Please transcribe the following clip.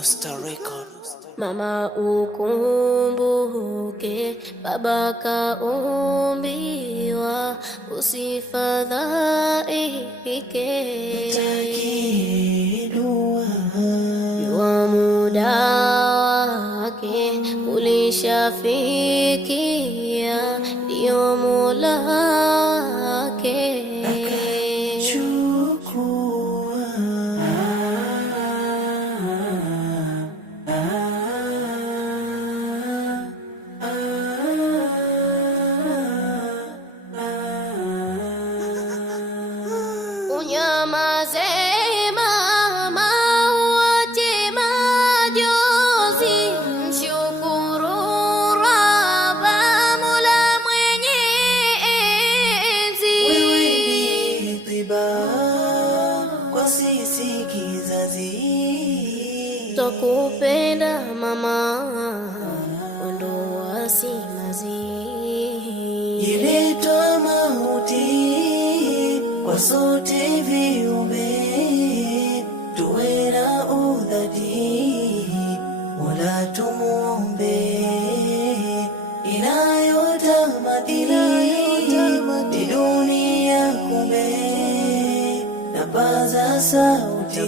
New Star Record. Mama ukumbuke, baba kaumbiwa, usifadhaike. Jua muda wake ulishafikia, ndio Mola wake. Unyamaze mama, uache majonzi, mshukuru Rabba Mola mwenye enzi. Wewe ni tiba kwa sisi kizazi, Twakupenda mama, ondoa simanzi. iletwa mauti kwa sote viumbe, tuwe na udhati, Mola tumuombe. Inayotamati ni dunia kumbe, napaza sauti